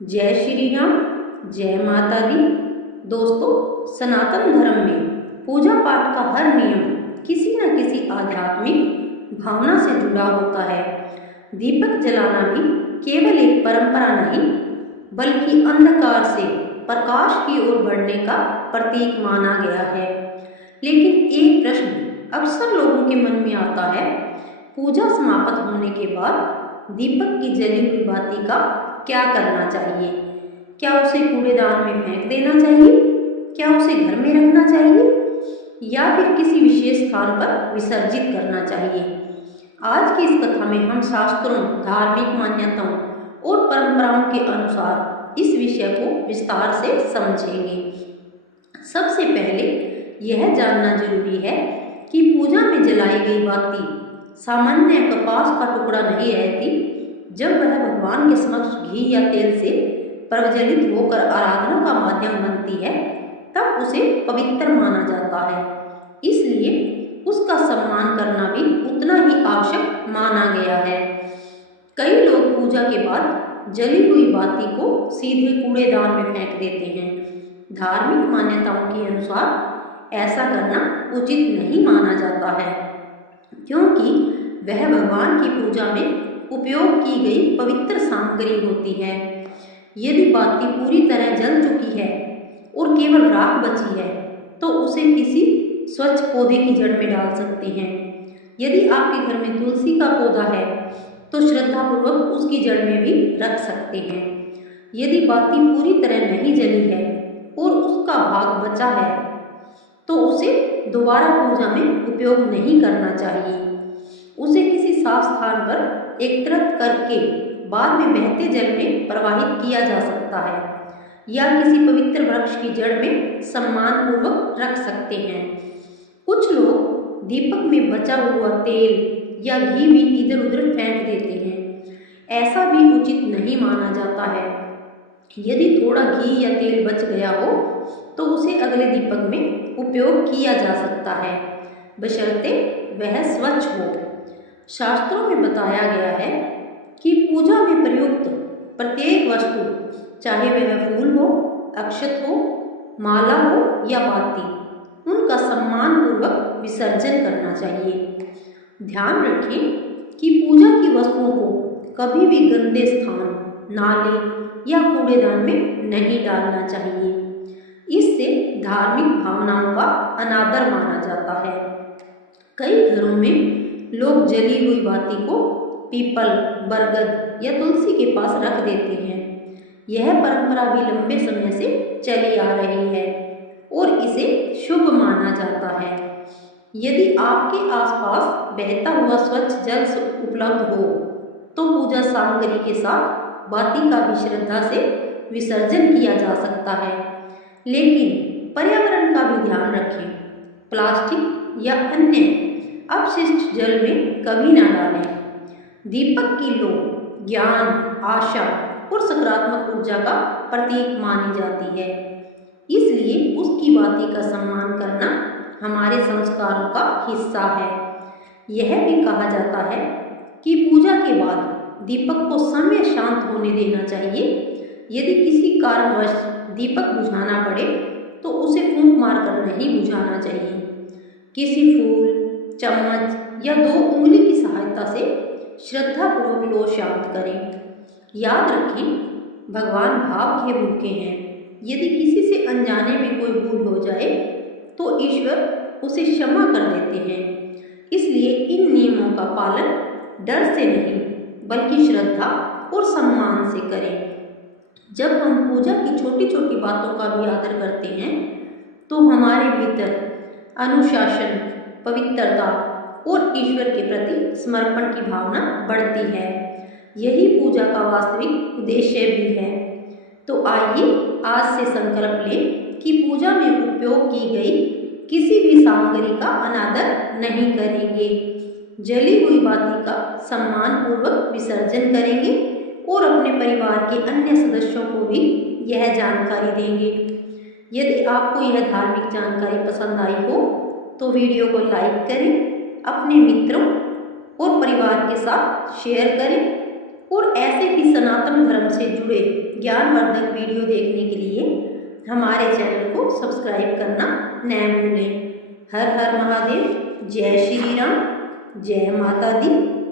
जय श्री राम, जय माता दी। दोस्तों, सनातन धर्म में पूजा पाठ का हर नियम किसी न किसी आध्यात्मिक भावना से जुड़ा होता है। दीपक जलाना भी केवल एक परंपरा नहीं, बल्कि अंधकार से प्रकाश की ओर बढ़ने का प्रतीक माना गया है। लेकिन एक प्रश्न अक्सर लोगों के मन में आता है, पूजा समाप्त होने के बाद दीपक की जली हुई बाती का क्या करना चाहिए? क्या उसे कूड़ेदान में फेंक देना चाहिए? क्या उसे घर में रखना चाहिए या फिर किसी विशेष स्थान पर विसर्जित करना चाहिए? आज की इस कथा में हम शास्त्रों, धार्मिक मान्यताओं और परंपराओं के अनुसार इस विषय को विस्तार से समझेंगे। सबसे पहले यह जानना जरूरी है कि पूजा में जलाई गई बाती सामान्य कपास का टुकड़ा नहीं रहती। जब वह भगवान के समक्ष घी या तेल से प्रज्वलित होकर आराधना का माध्यम बनती है, तब उसे पवित्र माना जाता है। इसलिए उसका सम्मान करना भी उतना ही आवश्यक माना गया है। कई लोग पूजा के बाद जली हुई बाती को सीधे कूड़ेदान में फेंक देते हैं। धार्मिक मान्यताओं के अनुसार ऐसा करना उचित नहीं माना जाता है, क्योंकि वह भगवान की पूजा में उपयोग की गई पवित्र सामग्री होती है। यदि बाती पूरी तरह जल चुकी है और केवल राख बची है, तो उसे किसी स्वच्छ पौधे की जड़ में डाल सकते हैं। यदि आपके घर में तुलसी का पौधा है, तो श्रद्धापूर्वक उसकी जड़ में भी रख सकते हैं। यदि बाती पूरी तरह नहीं जली है और उसका भाग बचा है, तो उसे दोबारा पूजा में उपयोग नहीं करना चाहिए। उसे किसी साफ स्थान पर एकत्रित करके बाद में बहते जल में प्रवाहित किया जा सकता है या किसी पवित्र वृक्ष की जड़ में सम्मानपूर्वक रख सकते हैं। कुछ लोग दीपक में बचा हुआ तेल या घी भी इधर उधर फेंक देते हैं। ऐसा भी उचित नहीं माना जाता है। यदि थोड़ा घी या तेल बच गया हो, तो उसे अगले दीपक में उपयोग किया जा सकता है, बशर्ते वह स्वच्छ हो। शास्त्रों में बताया गया है कि पूजा में प्रयुक्त प्रत्येक वस्तु, चाहे वह फूल हो, अक्षत हो, माला हो या बाती, उनका सम्मानपूर्वक विसर्जन करना चाहिए। ध्यान रखें कि पूजा की वस्तुओं को कभी भी गंदे स्थान, नाले या कूड़ेदान में नहीं डालना चाहिए। इससे धार्मिक भावनाओं का अनादर माना जाता है। कई घरों में लोग जली हुई बाती को पीपल, बरगद या तुलसी के पास रख देते हैं। यह परंपरा भी लंबे समय से चली आ रही है और इसे शुभ माना जाता है। यदि आपके आसपास बहता हुआ स्वच्छ जल उपलब्ध हो, तो पूजा सामग्री के साथ बाती का भी श्रद्धा से विसर्जन किया जा सकता है। लेकिन पर्यावरण का भी ध्यान रखें। प्लास्टिक या अन्य अपशिष्ट जल में कभी ना डालें। दीपक की लौ ज्ञान, आशा और सकारात्मक ऊर्जा का प्रतीक मानी जाती है। इसलिए उसकी बाती का सम्मान करना हमारे संस्कारों का हिस्सा है। यह भी कहा जाता है कि पूजा के बाद दीपक को समय शांत होने देना चाहिए। यदि किसी कारणवश दीपक बुझाना पड़े, तो उसे फूंक मारकर नहीं बुझाना चाहिए। किसी फूल, चम्मच या 2 उंगली की सहायता से श्रद्धापूर्वक लो शांत करें। याद रखें, भगवान भाव के भूखे हैं। यदि किसी से अनजाने में कोई भूल हो जाए, तो ईश्वर उसे क्षमा कर देते हैं। इसलिए इन नियमों का पालन डर से नहीं, बल्कि श्रद्धा और सम्मान से करें। जब हम पूजा की छोटी छोटी बातों का भी आदर करते हैं, तो हमारे भीतर अनुशासन, पवित्रता और ईश्वर के प्रति समर्पण की भावना बढ़ती है। यही पूजा का वास्तविक उद्देश्य भी है। तो आइए आज से संकल्प लें कि पूजा में उपयोग की गई किसी भी सामग्री का अनादर नहीं करेंगे। जली हुई बाती का सम्मानपूर्वक विसर्जन करेंगे और अपने परिवार के अन्य सदस्यों को भी यह जानकारी देंगे। यदि आपको यह धार्मिक जानकारी पसंद आई हो, तो वीडियो को लाइक करें, अपने मित्रों और परिवार के साथ शेयर करें और ऐसे ही सनातन धर्म से जुड़े ज्ञानवर्धक वीडियो देखने के लिए हमारे चैनल को सब्सक्राइब करना न भूलें। हर हर महादेव। जय श्री राम। जय माता दी।